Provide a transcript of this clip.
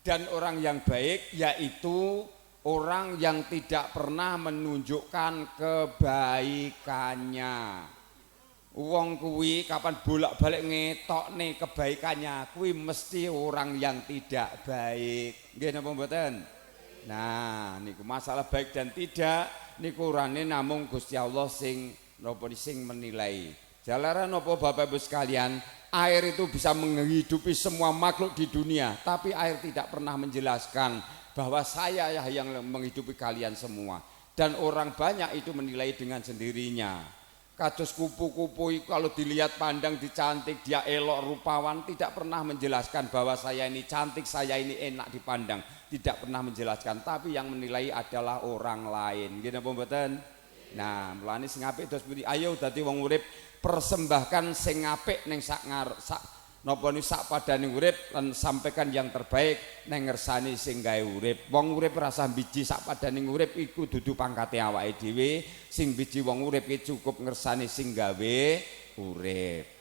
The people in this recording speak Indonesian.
Dan orang yang baik yaitu orang yang tidak pernah menunjukkan kebaikannya. Wong kuwi kapan bolak-balik ngetokne kebaikannya, kuwi mesti orang yang tidak baik. Nggih napa mboten? Nah, niku masalah baik dan tidak niku urane namung Gusti Allah sing napa sing menilai. Jalaran napa Bapak Ibu sekalian, air itu bisa menghidupi semua makhluk di dunia, tapi air tidak pernah menjelaskan bahwa saya yang menghidupi kalian semua. Dan orang banyak itu menilai dengan sendirinya. Kados kupu-kupu kalau dilihat pandang dicantik, dia elok rupawan, tidak pernah menjelaskan bahwa saya ini cantik, saya ini enak dipandang, tidak pernah menjelaskan, tapi yang menilai adalah orang lain. Nggih napa mboten? Nah, mulane sing apik dos pundi, ayo dadi wong urip persembahkan sing apik ning sak napa ni sak padane urip lan sampaikan yang terbaik nang ngersani sing gawe urip. Wong urip rasa biji sak padane urip iku dudu pangkate awake dhewe, sing biji wong urip iki cukup ngersani sing gawe urip.